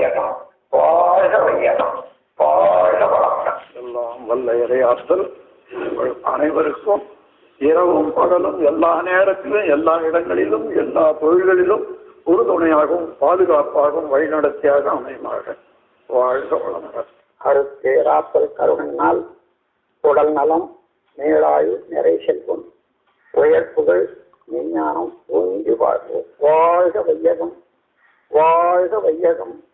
வையகம் வாழ்க வையகம் வாழ்க வளமுடன் எல்லாம் வல்ல இறையாற்றல். அனைவருக்கும் இரவும் பகலும் எல்லா நேரத்திலும் எல்லா இடங்களிலும் எல்லா தொழில்களிலும் உறுதுணையாகவும் பாதுகாப்பாகவும் வழிநடத்தியாக அமையுமாக வாழ்க வளமுடன். அருத்தேராப்பல் கருணையினால் உடல் நலம் நீளாயு நிறை செல்வம். உயர்ப்புகள் விஞ்ஞானம் ஓங்கி வாழ்வு. வாழ்க வையகம். வாழ்க வையகம்.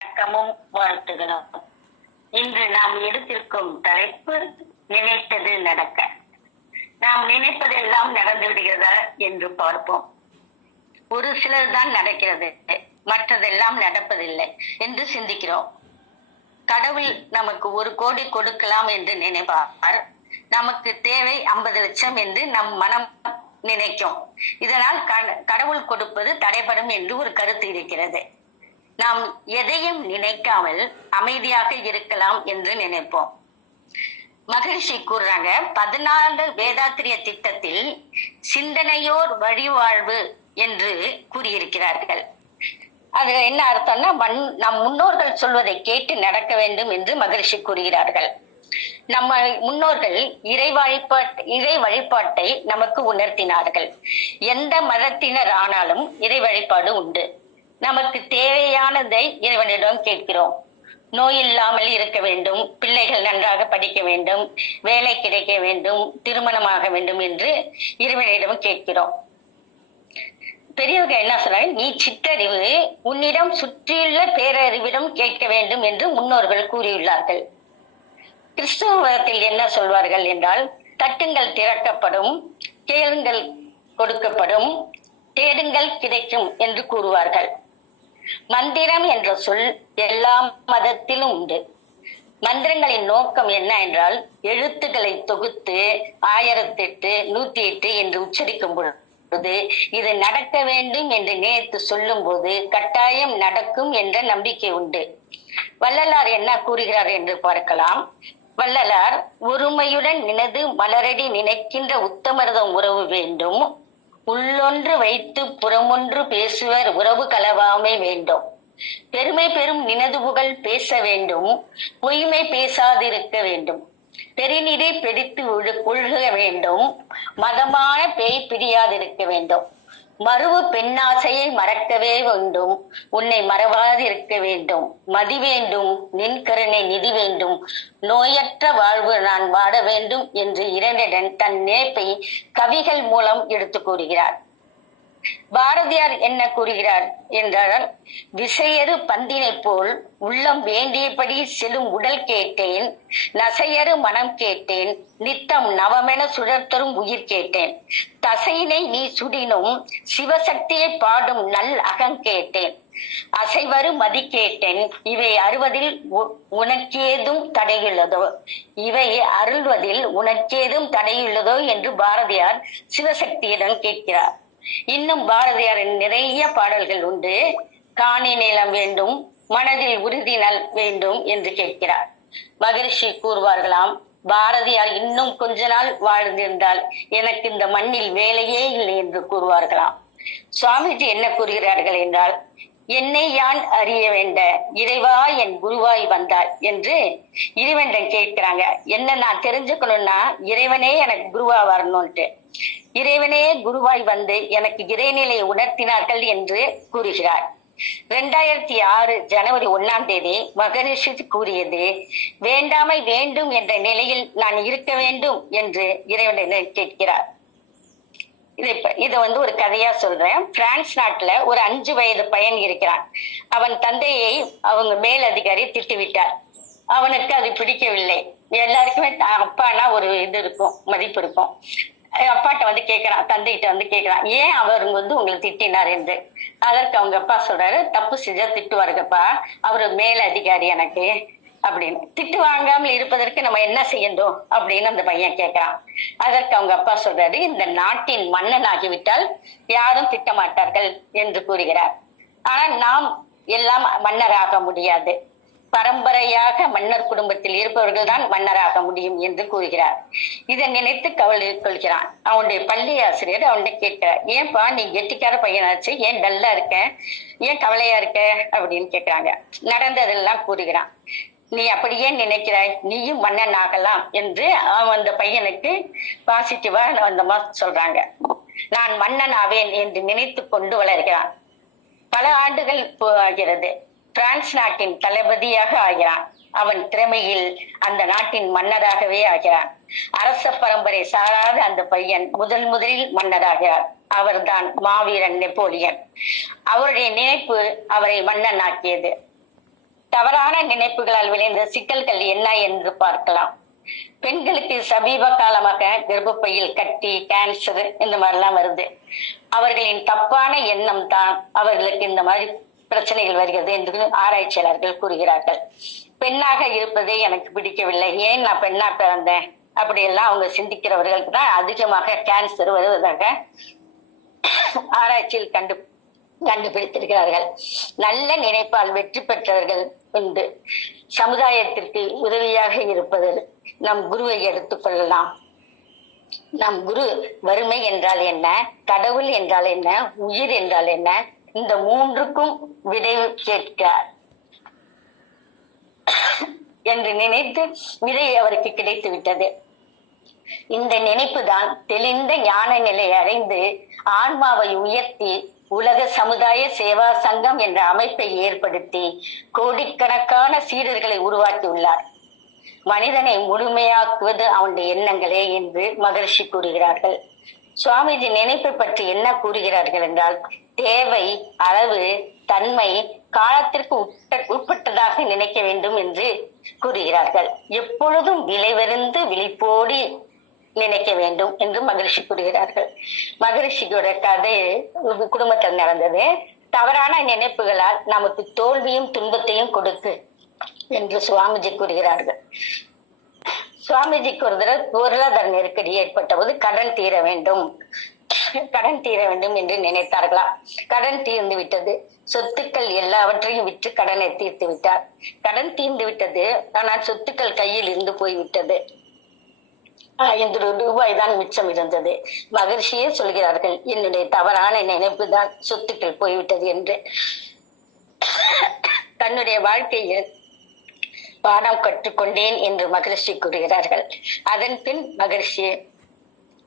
வணக்கமும் வாழ்த்துகிறோம் இன்று நாம் எடுத்திருக்கும் தலைப்பு நினைத்தது நடக்க. நாம் நினைப்பதெல்லாம் நடந்து விடுகிறதா என்று பார்ப்போம். ஒரு சிலர் தான் நடக்கிறது மற்றதெல்லாம் நடப்பதில்லை என்று சிந்திக்கிறோம். கடவுள் நமக்கு ஒரு கோடி கொடுக்கலாம் என்று நினைப்பார். நமக்கு தேவை ஐம்பது லட்சம் என்று நம் மனம் நினைக்கும். இதனால் கடவுள் கொடுப்பது தடைபடும் என்று ஒரு கருத்து இருக்கிறது. நாம் எதையும் நினைக்காமல் அமைதியாக இருக்கலாம் என்று நினைப்போம். மகிழ்ச்சி கூறுறாங்க பதினாலு வேதாத்திரிய திட்டத்தில் சிந்தனையோர் வழிவாழ்வு என்று கூறியிருக்கிறார்கள். அது என்ன அர்த்தம்னா நம் முன்னோர்கள் சொல்வதை கேட்டு நடக்க வேண்டும் என்று மகிழ்ச்சி கூறுகிறார்கள். நம்ம முன்னோர்கள் இறை வழிபாட்டு இறை வழிபாட்டை நமக்கு உணர்த்தினார்கள். எந்த மதத்தினர் ஆனாலும் இறை வழிபாடு உண்டு. நமக்கு தேவையானதை இறைவனிடம் கேட்கிறோம். நோய் இல்லாமல் இருக்க வேண்டும் பிள்ளைகள் நன்றாக படிக்க வேண்டும் வேலை கிடைக்க வேண்டும் திருமணமாக வேண்டும் என்று இறைவனிடம் கேட்கிறோம். பெரியவங்க என்ன சொன்னாங்க நீ சிற்றறிவு உன்னிடம் சுற்றியுள்ள பேரறிவிடம் கேட்க வேண்டும் என்று முன்னோர்கள் கூறியுள்ளார்கள். கிறிஸ்தவ மதத்தில் என்ன சொல்வார்கள் என்றால் தட்டுங்கள் திறக்கப்படும் கேளுங்கள் கொடுக்கப்படும் தேடுங்கள் கிடைக்கும் என்று கூறுவார்கள். மந்திரம் என்ற சொல் எல்லா மதத்திலும் உண்டு. மந்திரங்களின் நோக்கம் என்ன என்றால் எழுத்துக்களை தொகுத்து ஆயிரத்தெட்டு நூத்தி எட்டு என்று உச்சரிக்கும் பொழுது இது நடக்க வேண்டும் என்று நேர்த்து சொல்லும் போது கட்டாயம் நடக்கும் என்ற நம்பிக்கை உண்டு. வள்ளலார் என்ன கூறுகிறார் என்று பார்க்கலாம். வள்ளலார் ஒருமையுடன் நினது மலரடி நினைக்கின்ற உத்தமரதம் உறவு வேண்டும். உள்ளொன்று வைத்து புறமொன்று பேசுவர் உறவு கலவாமை வேண்டும். பெருமை பெரும் நினது புகழ் பேச வேண்டும். பொய்மை பேசாதிருக்க வேண்டும். பெருநிறை பிடித்து கொள்க வேண்டும். மதமான பேய் பிடியாதிருக்க வேண்டும். மறுவு பெண்ணாசையை மறக்கவே வேண்டும். உன்னை மறவாதிருக்க வேண்டும். மதி வேண்டும். நின் கருணை நிதி வேண்டும். நோயற்ற வாழ்வு நான் வாட வேண்டும் என்று இரண்டிடன் தன் நேர்ப்பை கவிகள் மூலம் எடுத்து கூறுகிறார். பாரதியார் என்ன கூறுகிறார் என்றால் விசையறு பந்தினை போல் உள்ளம் வேண்டியபடி செல்லும் உடல் கேட்டேன் நசையறு மனம் கேட்டேன் நித்தம் நவமென சுழற்தரும் உயிர் கேட்டேன். தசையினை நீ சுடினும் சிவசக்தியை பாடும் நல் அகம் கேட்டேன். அசைவரு மதி கேட்டேன் இவை அறுவதில் உ- உனக்கேதும் தடையுள்ளதோ? இவை அருள்வதில் உனக்கேதும் தடையுள்ளதோ? என்று பாரதியார் சிவசக்தியிடம் கேட்கிறார். இன்னும் பாரதியாரின் நிறைய பாடல்கள் உண்டு. காணி நிலம் வேண்டும் மனதில் உறுதி நல் வேண்டும் என்று கேட்கிறார். மகிழ்ச்சி கூறுவார்களாம் பாரதியார் இன்னும் கொஞ்ச நாள் வாழ்ந்திருந்தால் எனக்கு இந்த மண்ணில் வேலையே இல்லை என்று கூறுவார்களாம். சுவாமிஜி என்ன கூறுகிறார்கள் என்றால் என்னை யான் அறிய வேண்ட இறைவா என் குருவாய் வந்தாய் என்று இறைவனிடம் கேட்கிறாங்க. என்ன நான் தெரிஞ்சுக்கணும்னா இறைவனே எனக்கு குருவா வரணும்ட்டு இறைவனே குருவாய் வந்து எனக்கு இறைநிலையை உணர்த்தினார்கள் என்று கூறுகிறார். இரண்டாயிரத்தி ஆறு ஜனவரி ஒன்னாம் தேதி மகரிஷி கூறியது வேண்டாமை வேண்டும் என்ற நிலையில் நான் இருக்க வேண்டும் என்று இறைவனிடம் கேட்கிறார். இது இப்ப இதை வந்து ஒரு கதையா சொல்றேன். பிரான்ஸ் நாட்டுல ஒரு அஞ்சு வயது பையன் இருக்கிறான். அவன் தந்தையை அவங்க மேல் அதிகாரி திட்டிவிட்டார். அவனுக்கு அது பிடிக்கவில்லை. எல்லாருக்குமே அப்பானா ஒரு இது இருக்கும் மதிப்பு இருக்கும். அப்பாட்ட வந்து கேக்குறான் தந்தைகிட்ட வந்து கேக்குறான் ஏன் அவர் வந்து உங்களை திட்டினார்? என்று. அதற்கு அவங்க அப்பா சொல்றாரு தப்பு செஞ்சா திட்டுவாருங்கப்பா. அவரு மேல் அதிகாரி எனக்கு. அப்படின்னு. திட்டு வாங்காமல் இருப்பதற்கு நம்ம என்ன செய்யணும் அப்படின்னு அந்த பையன் கேட்கிறான் அதற்கு அவங்க அப்பா சொல்றாரு இந்த நாட்டின் மன்னன் ஆகிவிட்டால் யாரும் திட்டமாட்டார்கள் என்று கூறுகிறார். ஆனால் நாம் எல்லாம் மன்னராக முடியாது. பரம்பரையாக மன்னர் குடும்பத்தில் இருப்பவர்கள் தான் மன்னராக முடியும் என்று கூறுகிறார். இதை நினைத்து கவலை கொள்கிறான். அவனுடைய பள்ளி ஆசிரியர் அவன்கிட்ட கேட்கிறார் ஏன்பா நீ கெட்டிக்கார பையனாச்சு ஏன் டல்லா இருக்க? ஏன் கவலையா இருக்க? அப்படின்னு கேட்கிறாங்க நடந்ததெல்லாம் கூறுகிறான். நீ அப்படியே நினைக்கிறாய் நீயும் மன்னன் ஆகலாம் என்று அவன் அந்த பையனுக்கு பாசிட்டிவா அந்த மாதிரி சொல்றாங்க. நான் மன்னன் ஆவேன் என்று நினைத்து கொண்டு வளர்கிறான். பல ஆண்டுகள் ஆகிறது. பிரான்ஸ் நாட்டின் தளபதியாக ஆகிறான். அவன் திறமையில் அந்த நாட்டின் மன்னராகவே ஆகிறான். அரச பரம்பரை சாராத அந்த பையன் முதல் முதலில் மன்னராகிறார். அவர்தான் மாவீரன் நெப்போலியன். அவருடைய நினைப்பு அவரை மன்னன் ஆக்கியது தவறான நினைப்புகளால் விளைந்த சிக்கல்கள் என்ன என்று பார்க்கலாம். பெண்களுக்கு சமீப காலமாக கர்ப்பப்பையில் கட்டி கேன்சர் இந்த மாதிரிலாம் வருது. அவர்களின் தப்பான எண்ணம் தான் அவர்களுக்கு இந்த மாதிரி பிரச்சனைகள் வருகிறது என்று ஆராய்ச்சியாளர்கள் கூறுகிறார்கள். பெண்ணாக இருப்பதே எனக்கு பிடிக்கவில்லை. ஏன் நான் பெண்ணா பிறந்தேன்? அப்படியெல்லாம் அவங்க சிந்திக்கிறவர்களுக்கு தான் அதிகமாக கேன்சர் வருவதாக ஆராய்ச்சியில் கண்டு கண்டுபிடித்திருக்கிறார்கள். நல்ல நினைப்பால் வெற்றி பெற்றவர்கள் உண்டு. சமுதாயத்திற்கு உதவியாக இருப்பது நம் குருவை எடுத்துக் கொள்ளலாம். நம் குரு வறுமை என்றால் என்ன? கடவுள் என்றால் என்ன? உயிர் என்றால் என்ன? இந்த மூன்றுக்கும் விடை கேட்கிறார். என்று நினைத்து விடை அவருக்கு கிடைத்து விட்டது. இந்த நினைப்பு தான் தெளிந்த ஞான நிலை அடைந்து ஆன்மாவை உயர்த்தி உலக சமுதாய சேவா சங்கம் என்ற அமைப்பை ஏற்படுத்தி கோடிக்கணக்கான சீடர்களை உருவாக்கியுள்ளார். மனிதனை முழுமையாக்குவது அவனுடைய எண்ணங்களே என்று மகர்ஷி கூறுகிறார்கள். சுவாமிஜி நினைப்பை பற்றி என்ன கூறுகிறார்கள் என்றால் தேவை அளவு தன்மை காலத்திற்கு உட்ப உட்பட்டதாக நினைக்க வேண்டும் என்று கூறுகிறார்கள். எப்பொழுதும் விளைவருந்து விழிப்போடி நினைக்க வேண்டும் என்று மகரிஷி கூறுகிறார்கள். மகரிஷியோட கதை குடும்பத்தில் நடந்தது. தவறான நினைப்புகளால் நமக்கு தோல்வியும் துன்பத்தையும் கொடுக்கு என்று சுவாமிஜி கூறுகிறார்கள். சுவாமிஜிக்கு ஒரு தடவை பொருளாதார நெருக்கடி ஏற்பட்ட போது கடன் தீர வேண்டும். கடன் தீர வேண்டும் என்று நினைத்தார்களாம் கடன் தீர்ந்து விட்டது. சொத்துக்கள் எல்லாவற்றையும் விற்று கடனை தீர்த்து விட்டார். கடன் தீர்ந்து விட்டது. ஆனால் சொத்துக்கள் கையில் இருந்து போய்விட்டது. ஐந்து ரூபாய் தான் மிச்சம் இருந்தது. மகிழ்ச்சியே சொல்கிறார்கள் என்னுடைய தவறான நினைப்பு தான் சொத்துக்கள் போய்விட்டது என்று. தன்னுடைய வாழ்க்கையில் பாடம் கற்றுக்கொண்டேன் என்று மகிழ்ச்சி கூறுகிறார்கள். அதன் பின் மகரிஷி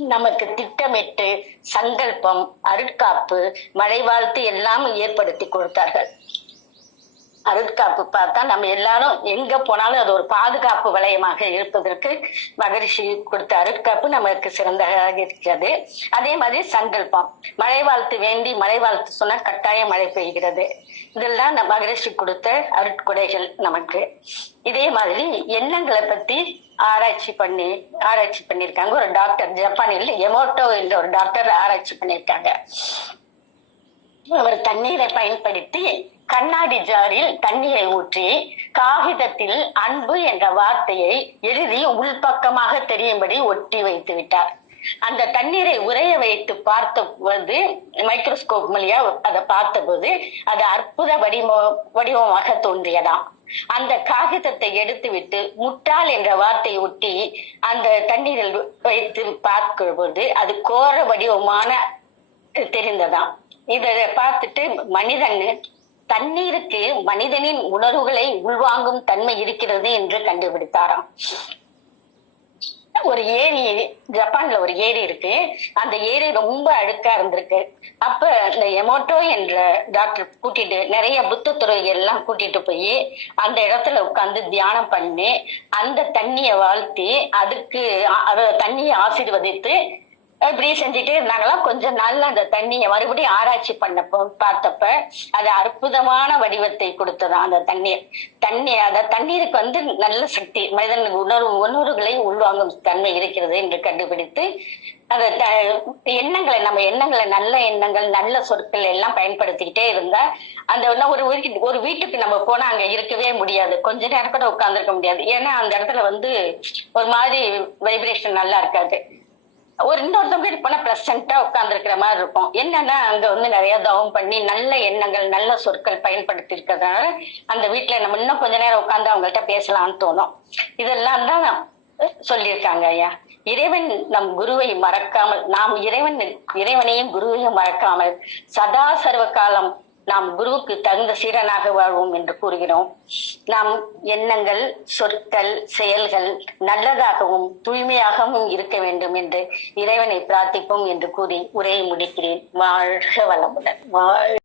நமக்கு திட்டமிட்டு சங்கல்பம் அருட்காப்பு மழை வாழ்த்து எல்லாம் ஏற்படுத்தி கொடுத்தார்கள். அருட்காப்பு பார்த்தா நம்ம எல்லாரும் எங்க போனாலும் அது ஒரு பாதுகாப்பு வளையமாக இருப்பதற்கு மகரிஷி கொடுத்த அருட்காப்பு நமக்கு சிறந்ததாக இருக்கிறது. அதே மாதிரி சங்கல்பம். மழை வாழ்த்து வேண்டி மழை வாழ்த்து சொன்னா கட்டாய மழை பெய்கிறது. இதெல்லாம் நம்ம மகரிஷி கொடுத்த அருட்கொடைகள் நமக்கு. இதே மாதிரி எண்ணங்களை பத்தி ஆராய்ச்சி பண்ணி ஆராய்ச்சி பண்ணியிருக்காங்க. ஒரு டாக்டர் ஜப்பானில் எமோட்டோ என்ற ஒரு டாக்டர் ஆராய்ச்சி பண்ணியிருக்காங்க. அவர் தண்ணீரை பயன்படுத்தி கண்ணாடி ஜாரில் தண்ணீரை ஊற்றி காகிதத்தில் அன்பு என்ற வார்த்தையை எழுதி உள்பக்கமாக தெரியும்படி ஒட்டி வைத்து விட்டார். அந்த தண்ணீரை உறைய வைத்து பார்த்த போது மைக்ரோஸ்கோப் வழியா அதை பார்த்தபோது அது அற்புத வடிவ வடிவமாக தோன்றியதாம். அந்த காகிதத்தை எடுத்துவிட்டு முட்டாள் என்ற வார்த்தையை ஒட்டி அந்த தண்ணீரில் வைத்து பார்க்கும்போது அது கோர வடிவமான தெரிந்ததாம். இதை பார்த்துட்டு மனிதன் தண்ணீருக்கு மனிதனின் உணர்வுகளை உள்வாங்கும் தன்மை இருக்கிறது என்று கண்டுபிடித்தாராம். ஒரு ஏரி ஜப்பான்ல ஒரு ஏரி இருக்கு. அந்த ஏரி ரொம்ப அழுக்கா இருந்திருக்கு. அப்ப இந்த எமோட்டோ என்ற டாக்டர் கூட்டிட்டு நிறைய புத்த துறவிகள் எல்லாம் கூட்டிட்டு போய் அந்த இடத்துல உட்கார்ந்து தியானம் பண்ணி அந்த தண்ணியை வாழ்த்தி அதுக்கு அத தண்ணியை ஆசீர்வதித்து இப்படி செஞ்சுட்டே இருந்தாங்களாம் கொஞ்ச நாள்ல அந்த தண்ணியை மறுபடியும் ஆராய்ச்சி பண்ணப்போ பார்த்தப்ப அது அற்புதமான வடிவத்தை கொடுத்ததாம் அந்த தண்ணீர். தண்ணி அந்த தண்ணீருக்கு வந்து நல்ல சக்தி. மனிதனுக்கு உணர்வு உணர்வுகளை உள்வாங்கும் தன்மை இருக்கிறது என்று கண்டுபிடித்து அந்த த- எண்ணங்களை நம்ம எண்ணங்களை நல்ல எண்ணங்கள் நல்ல சொற்கள் எல்லாம் பயன்படுத்திக்கிட்டே இருந்தா அந்த ஒரு ஒரு வீட்டுக்கு நம்ம போனா அங்க இருக்கவே முடியாது. கொஞ்ச நேரம் கூட உட்கார்ந்திருக்க முடியாது. ஏன்னா அந்த இடத்துல வந்து ஒரு மாதிரி வைப்ரேஷன் நல்லா இருக்காது. ஒரு இன்னொருத்தவங்க வீட்டுக்கு போனா பிளசண்டா உட்கார்ந்துருக்கிற மாதிரி இருக்கும். என்னன்னா அங்க வந்து நிறைய தவம் பண்ணி நல்ல எண்ணங்கள் நல்ல சொற்கள் பயன்படுத்தி இருக்கிறதுனால அந்த வீட்டுல நம்ம இன்னும் கொஞ்ச நேரம் உட்கார்ந்து அவங்கள்ட்ட பேசலாம்னு தோணும். இதெல்லாம் தான் சொல்லியிருக்காங்க ஐயா. இறைவன் நம் குருவை மறக்காமல் நாம் இறைவன் இறைவனையும் குருவையும் மறக்காமல் சதா சர்வ காலம் நாம் குருவுக்கு தகுந்த சீடனாக வாழ்வோம் என்று கூறுகிறோம். நாம் எண்ணங்கள் சொற்கள் செயல்கள் நல்லதாகவும் தூய்மையாகவும் இருக்க வேண்டும் என்று இறைவனை பிரார்த்திப்போம் என்று கூறி உரையை முடிக்கிறேன். வாழ்க வளமுடன். வாழ்